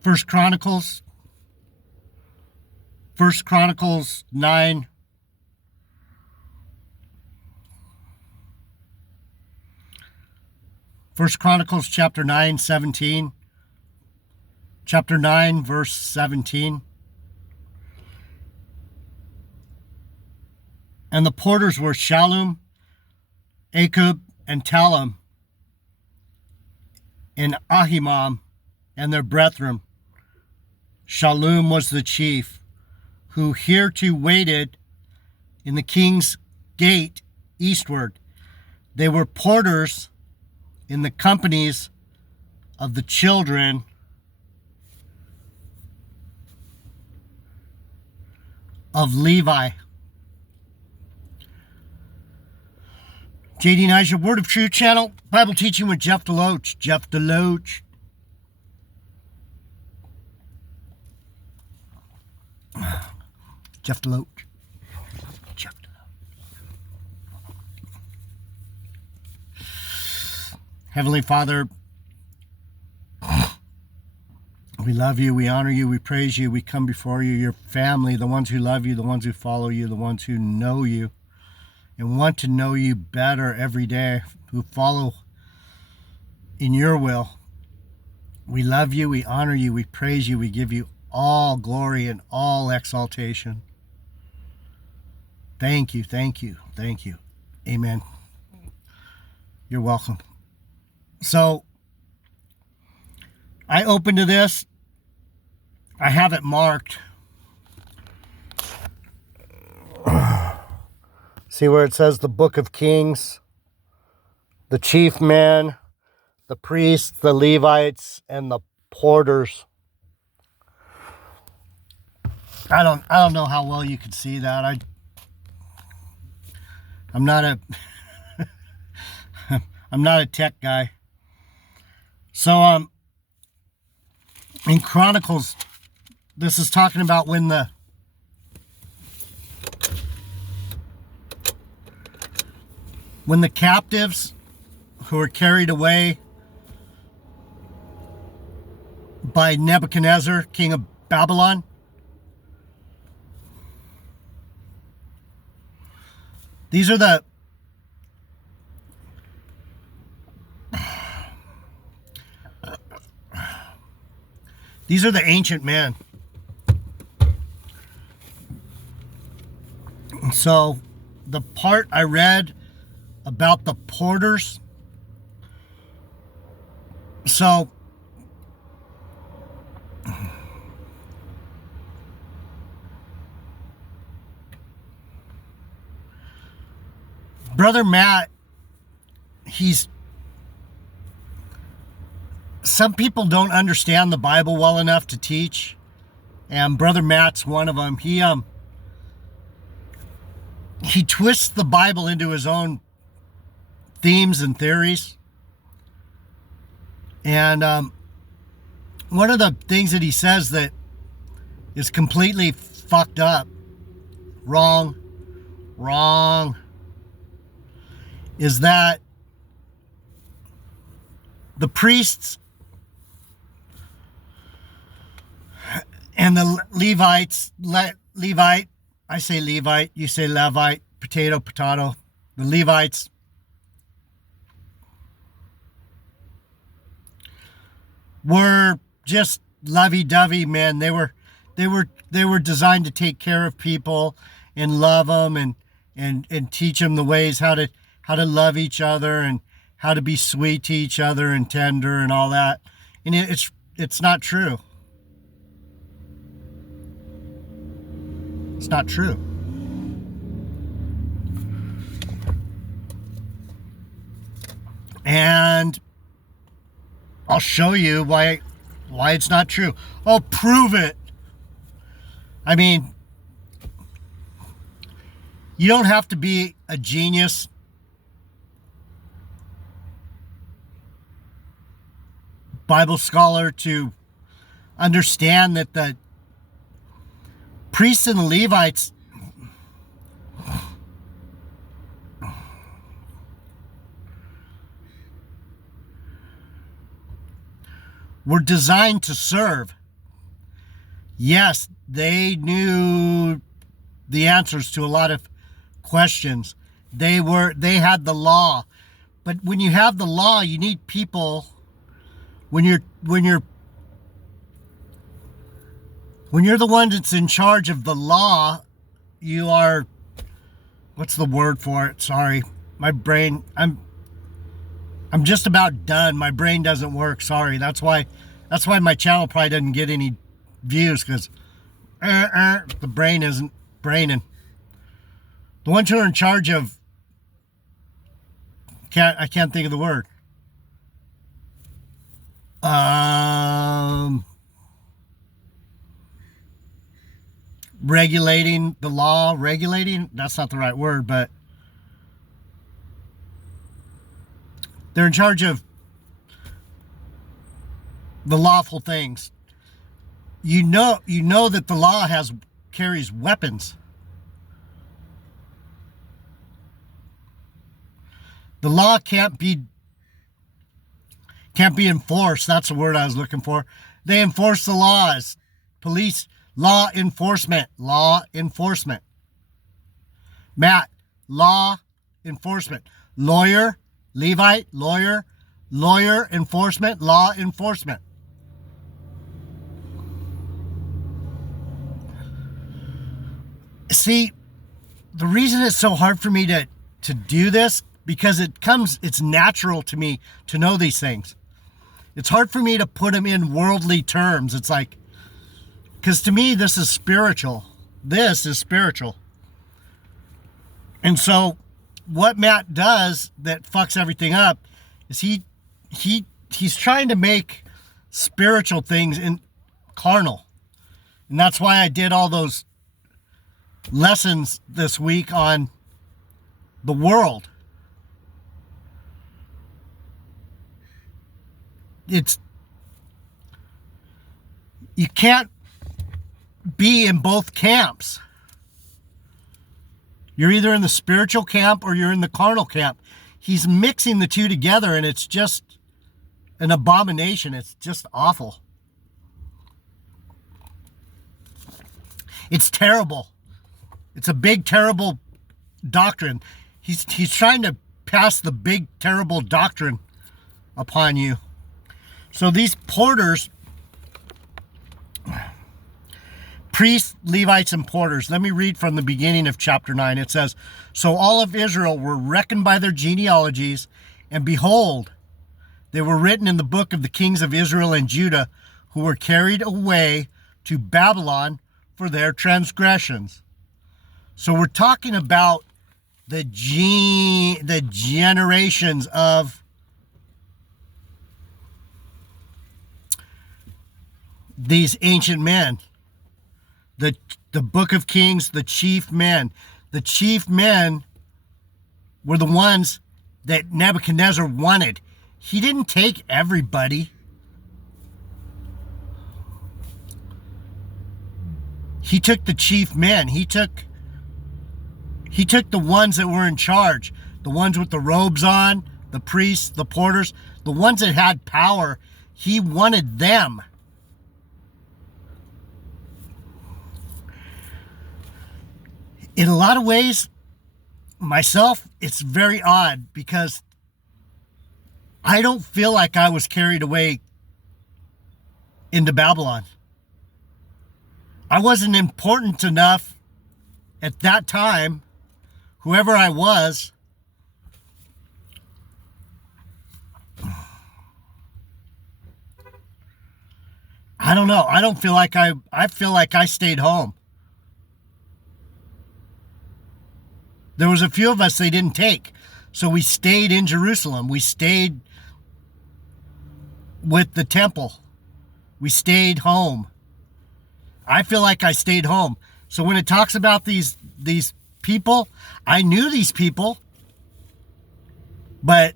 First Chronicles 9. First Chronicles chapter 9, 17. Chapter 9, verse 17. And the porters were Shallum, Akub, and Talum, and Ahimam, and their brethren. Shallum was the chief, who hereto waited in the king's gate eastward. They were porters in the companies of the children of Levi. JD Niger, Word of Truth channel, Bible teaching with Jeff Deloach. Jeff Deloach. Jeff Deloach. Jeff Deloach. Heavenly Father, we love you, we honor you, we praise you, we come before you, your family, the ones who love you, the ones who follow you, the ones who know you and want to know you better every day, who follow in your will. We love you, we honor you, we praise you, we give you all glory and all exaltation. Thank you, thank you, thank you. Amen. You're welcome. So, I open to this. I have it marked. See where it says the Book of Kings, the chief men, the priests, the Levites, and the porters. I don't know how well you can see that. I'm not a I'm not a tech guy. So in Chronicles, this is talking about when the captives who were carried away by Nebuchadnezzar, king of Babylon, these are the ancient men. So the part I read about the porters, so Brother Matt, some people don't understand the Bible well enough to teach, and Brother Matt's one of them. He twists the Bible into his own themes and theories. And one of the things that he says that is completely fucked up, wrong, is that the priests and the Levites, Levite, I say Levite, you say Levite, potato, the Levites were just lovey-dovey men. They were designed to take care of people and love them and teach them the ways how to love each other and how to be sweet to each other and tender and all that. And it's not true. It's not true. And I'll show you why it's not true. I'll prove it. I mean, you don't have to be a genius Bible scholar to understand that the priests and the Levites were designed to serve. Yes, they knew the answers to a lot of questions. They had the law. But when you have the law, you need people. When you're the one that's in charge of the law, you are, what's the word for it? Sorry. My brain, I'm just about done. My brain doesn't work. Sorry. That's why my channel probably doesn't get any views, because the brain isn't braining. The ones who are in charge of, I can't think of the word. Regulating the law, that's not the right word, but they're in charge of the lawful things. You know that the law carries weapons. The law can't be enforced. That's the word I was looking for. They enforce the laws. Police, law enforcement. Matt, law enforcement. Lawyer, Levite, lawyer enforcement, law enforcement. See, the reason it's so hard for me to do this, because it's natural to me to know these things. It's hard for me to put them in worldly terms. It's like, because to me, this is spiritual. This is spiritual. And so what Matt does that fucks everything up is he's trying to make spiritual things in carnal. And that's why I did all those lessons this week on the world. You can't be in both camps. You're either in the spiritual camp or you're in the carnal camp. He's mixing the two together, and it's just an abomination. It's just awful. It's terrible. It's a big, terrible doctrine. He's trying to pass the big, terrible doctrine upon you. So these porters, priests, Levites, and porters. Let me read from the beginning of chapter 9. It says, "So all of Israel were reckoned by their genealogies, and behold, they were written in the book of the kings of Israel and Judah, who were carried away to Babylon for their transgressions." So we're talking about the generations of these ancient men. The book of Kings, the chief men. The chief men were the ones that Nebuchadnezzar wanted. He didn't take everybody. He took the chief men. He took the ones that were in charge, the ones with the robes on, the priests, the porters, the ones that had power. He wanted them. In a lot of ways, myself, it's very odd, because I don't feel like I was carried away into Babylon. I wasn't important enough at that time, whoever I was. I don't know. I don't feel like I feel like I stayed home. There was a few of us they didn't take. So we stayed in Jerusalem. We stayed with the temple. We stayed home. I feel like I stayed home. So when it talks about these people, I knew these people, but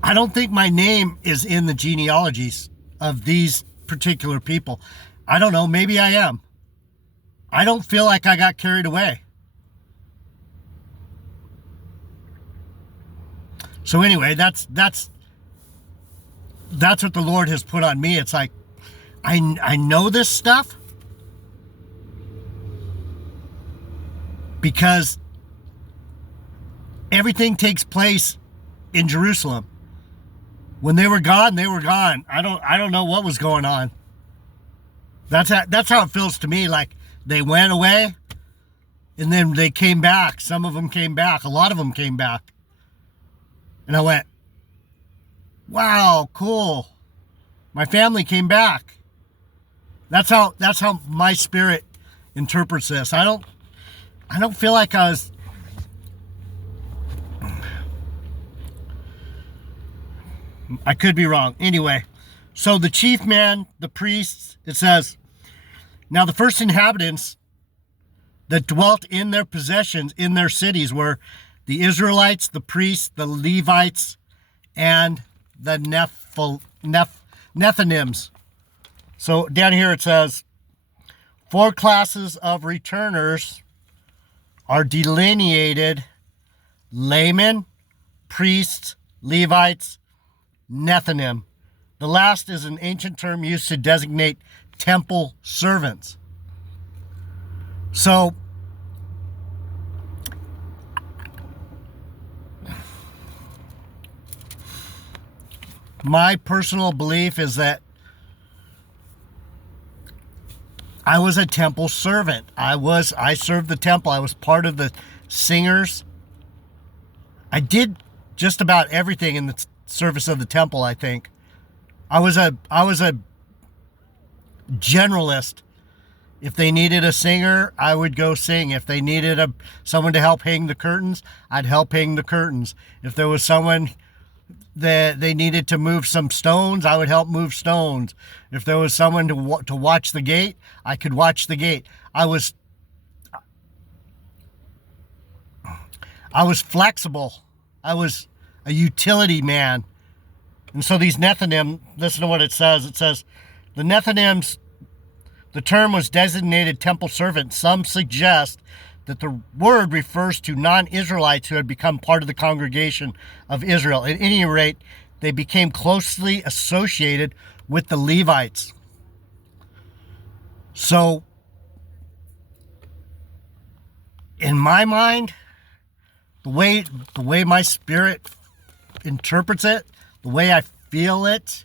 I don't think my name is in the genealogies of these particular people. I don't know. Maybe I am. I don't feel like I got carried away. So anyway, that's what the Lord has put on me. It's like, I know this stuff because everything takes place in Jerusalem. When they were gone, they were gone. I don't know what was going on. That's how it feels to me. Like they went away and then they came back. Some of them came back. A lot of them came back. And I went, wow, cool. My family came back. That's how my spirit interprets this. I don't feel like I could be wrong. Anyway, so the chief man, the priests, it says, now the first inhabitants that dwelt in their possessions, in their cities, were the Israelites, the priests, the Levites, and the Nethinims. So down here it says, 4 classes of returners are delineated: laymen, priests, Levites, Nethinim. The last is an ancient term used to designate temple servants. So, my personal belief is that I was a temple servant. I served the temple. I was part of the singers. I did just about everything in the service of the temple, I think. I was a generalist. If they needed a singer, I would go sing. If they needed someone to help hang the curtains, I'd help hang the curtains. If there was someone that they needed to move some stones, I would help move stones. If there was someone to watch the gate, I could watch the gate. I was flexible. I was a utility man. And so these Nethinim, listen to what it says. It says, the Nethinims, the term was designated temple servant. Some suggest that the word refers to non-Israelites who had become part of the congregation of Israel. At any rate, they became closely associated with the Levites. So, in my mind, the way my spirit interprets it, the way I feel it,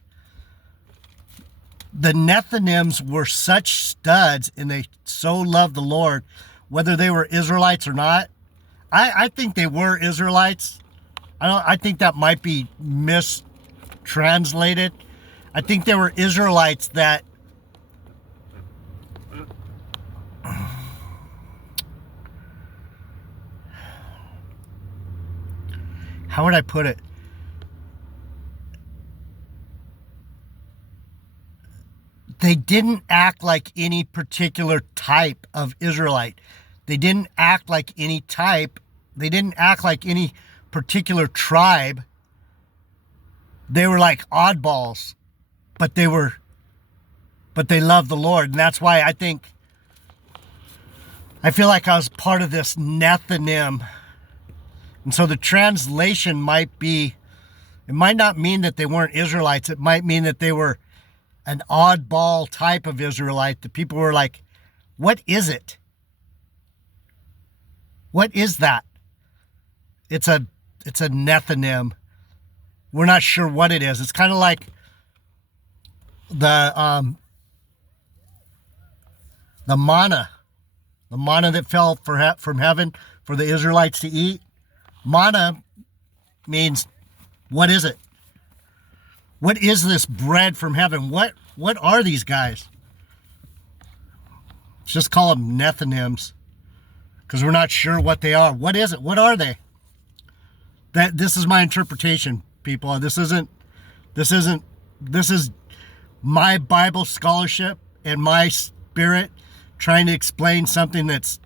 the Nethinims were such studs and they so loved the Lord, whether they were Israelites or not. I think they were Israelites. I think that might be mistranslated. I think they were Israelites that how would I put it? They didn't act like any particular type of Israelite. They didn't act like any type. They didn't act like any particular tribe. They were like oddballs, but they loved the Lord. And that's why I feel like I was part of this Nethinim. And so the translation might be, it might not mean that they weren't Israelites. It might mean that they were an oddball type of Israelite. The people were like, what is it? What is that? It's a Nethinim. We're not sure what it is. It's kind of like the manna that fell from heaven for the Israelites to eat. Manna means, what is it? What is this bread from heaven? What are these guys? Let's just call them Nethinims, because we're not sure what they are. What is it? What are they? This is my interpretation, people. This is my Bible scholarship and my spirit trying to explain something that's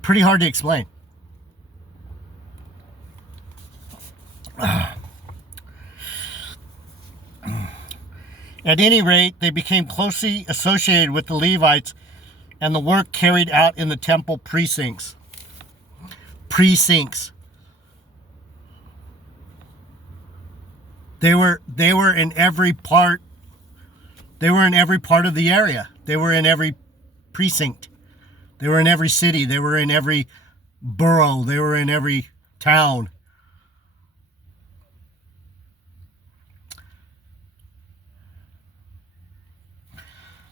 pretty hard to explain. At any rate, they became closely associated with the Levites and the work carried out in the temple precincts. They were in every part They were in every part of the area. They were in every precinct. They were in every city. They were in every borough. They were in every town.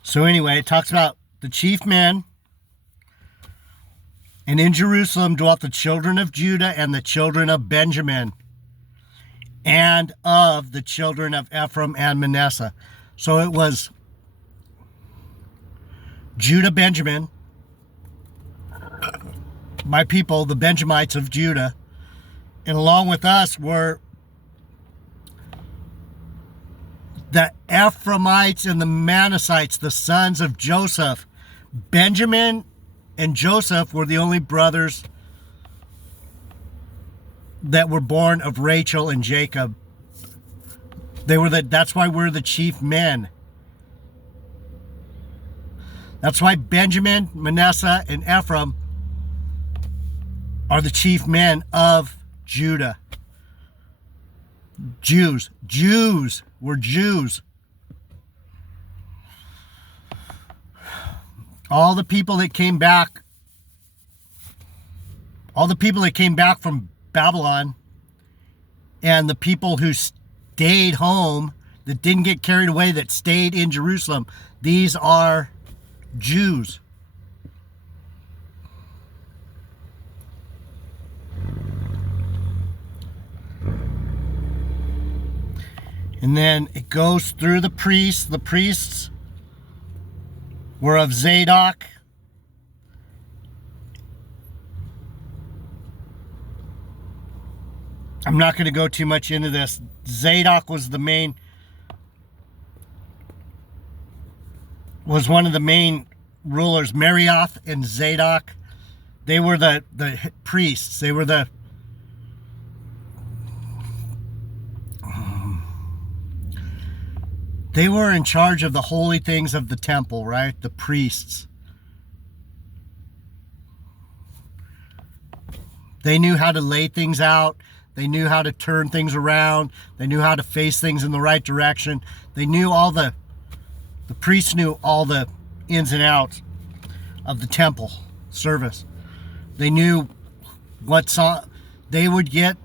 So anyway, it talks about the chief men. And in Jerusalem dwelt the children of Judah and the children of Benjamin, and of the children of Ephraim and Manasseh. So it was Judah, Benjamin, my people, the Benjamites of Judah, and along with us were the Ephraimites and the Manassites, the sons of Joseph. Benjamin and Joseph were the only brothers that were born of Rachel and Jacob. That's why we're the chief men. That's why Benjamin, Manasseh, and Ephraim are the chief men of Judah. Jews. We're Jews. All the people that came back from Babylon, and the people who stayed home, that didn't get carried away, that stayed in Jerusalem, these are Jews. And then it goes through the priests. The priests were of Zadok. I'm not going to go too much into this. Zadok was one of the main rulers. Marioth and Zadok, they were the priests. They were they were in charge of the holy things of the temple, right? The priests. They knew how to lay things out. They knew how to turn things around. They knew how to face things in the right direction. They knew the priests knew all the ins and outs of the temple service. They knew they would get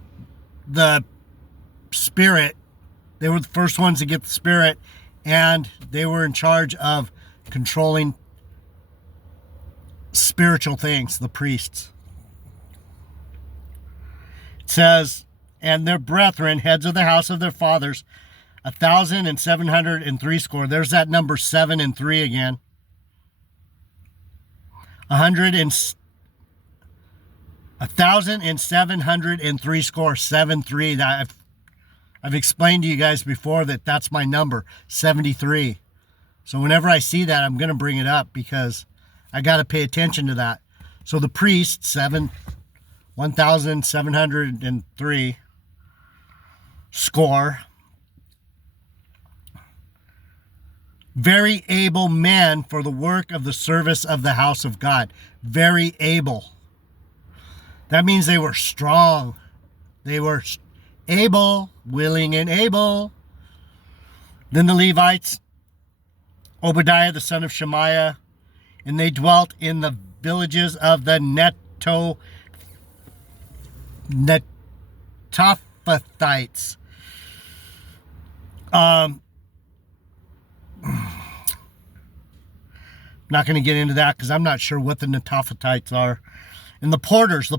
the Spirit. They were the first ones to get the Spirit, and they were in charge of controlling spiritual things, the priests. It says, and their brethren, heads of the house of their fathers, 1,703. There's that number 7 and 3 again. 1,703. 7-3. That I've explained to you guys before that's my number, 73. So whenever I see that, I'm going to bring it up because I got to pay attention to that. So the priests, 1,703. Very able men for the work of the service of the house of God. Very able. That means they were strong. They were able, willing and able. Then the Levites, Obadiah the son of Shemaiah, and they dwelt in the villages of the Netophathites. Not going to get into that because I'm not sure what the Netophathites are. And the porters,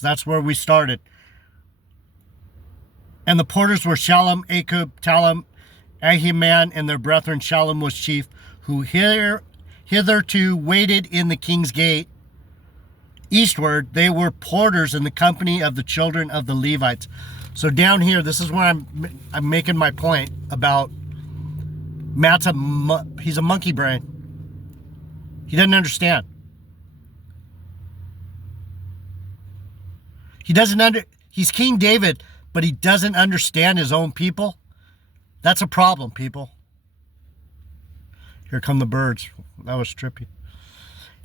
that's where we started. And the porters were Shallum, Akub, Talum, Ahiman, and their brethren. Shallum was chief, who hitherto waited in the king's gate. Eastward, they were porters in the company of the children of the Levites. So down here, this is where I'm making my point about Matt's he's a monkey brain. He doesn't understand. He's King David, but he doesn't understand his own people. That's a problem, people. Here come the birds. That was trippy.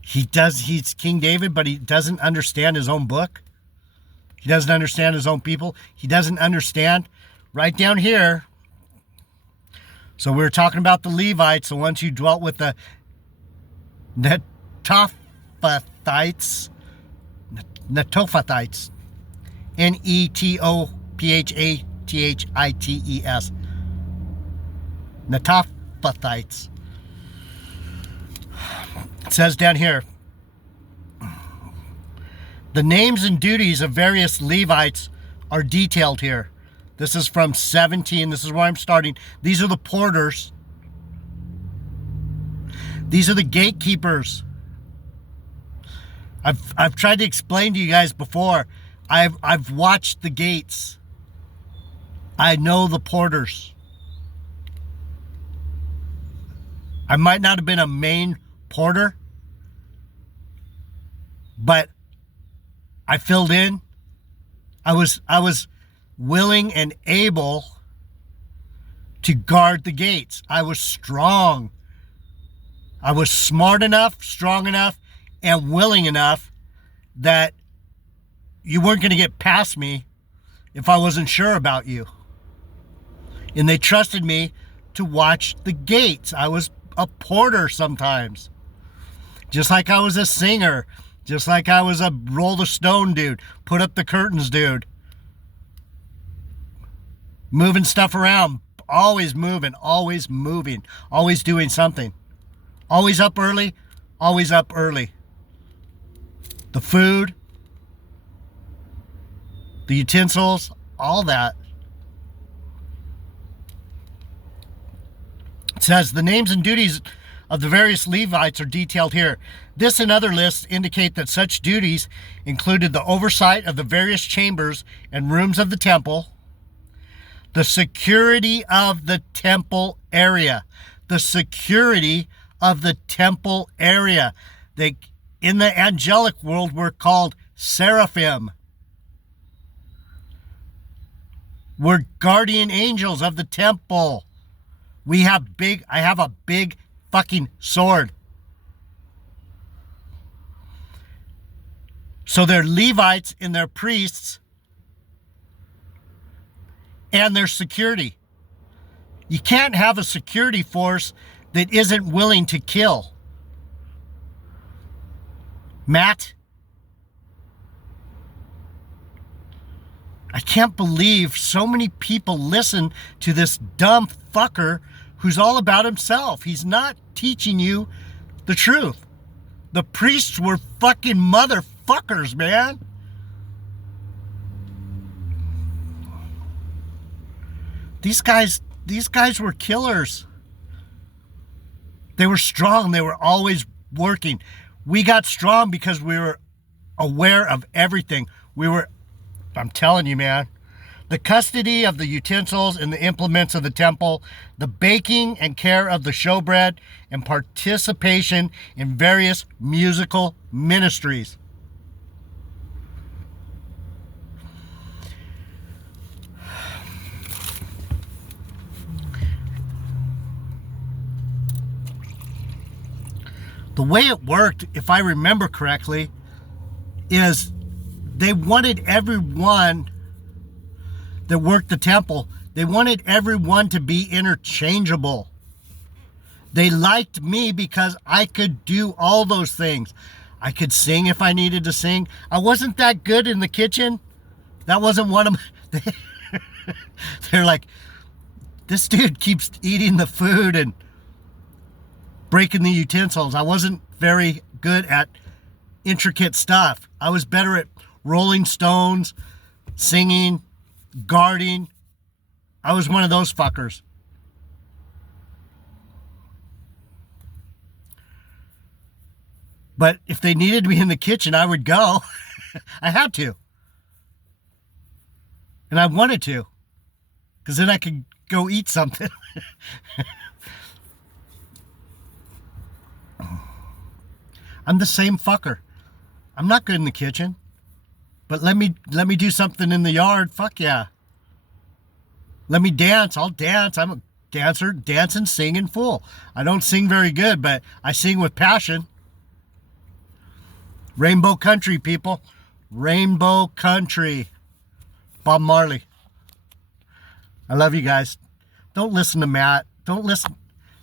He's King David, but he doesn't understand his own book. He doesn't understand his own people. He doesn't understand. Right down here, So we were talking about the Levites, the ones who dwelt with the Netophathites, Netophathites, Netophathites, Netophathites. It says down here, the names and duties of various Levites are detailed here. This is from 17. This is where I'm starting. These are the porters. These are the gatekeepers. I've tried to explain to you guys before. I've watched the gates. I know the porters. I might not have been a main porter, but I filled in. I was willing and able to guard the gates. I was strong. I was smart enough, strong enough, and willing enough that you weren't going to get past me if I wasn't sure about you. And they trusted me to watch the gates. I was a porter sometimes. Just like I was a singer. Just like I was a roll the stone dude. Put up the curtains dude. Moving stuff around. Always moving. Always moving. Always doing something. Always up early. Always up early. The food. The utensils. All that. It says the names and duties of the various Levites are detailed here. This and other lists indicate that such duties included the oversight of the various chambers and rooms of the temple, the security of the temple area, the security of the temple area. They, in the angelic world, were called seraphim. We're guardian angels of the temple. I have a big fucking sword. So they're Levites and they're priests and their security. You can't have a security force that isn't willing to kill. Matt, I can't believe so many people listen to this dumb fucker who's all about himself. He's not teaching you the truth. The priests were fucking motherfuckers, man. These guys were killers. They were strong. They were always working. We got strong because we were aware of everything. I'm telling you, man. The custody of the utensils and the implements of the temple, the baking and care of the showbread, and participation in various musical ministries. The way it worked, if I remember correctly, is they wanted everyone that worked the temple, they wanted everyone to be interchangeable. They liked me because I could do all those things. I could sing if I needed to sing. I wasn't that good in the kitchen. That wasn't one of my... They're like, this dude keeps eating the food and breaking the utensils. I wasn't very good at intricate stuff. I was better at rolling stones, singing, guarding. I was one of those fuckers. But if they needed me in the kitchen, I would go. I had to. And I wanted to. Because then I could go eat something. I'm the same fucker. I'm not good in the kitchen. But let me do something in the yard. Fuck yeah. Let me dance. I'll dance. I'm a dancer. Dance and sing in full. I don't sing very good, but I sing with passion. Rainbow Country, people. Rainbow Country. Bob Marley. I love you guys. Don't listen to Matt. Don't listen.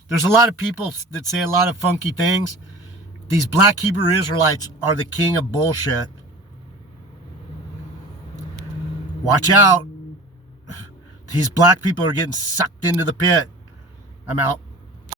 There's a lot of people that say a lot of funky things. These black Hebrew Israelites are the king of bullshit. Watch out. These black people are getting sucked into the pit. I'm out.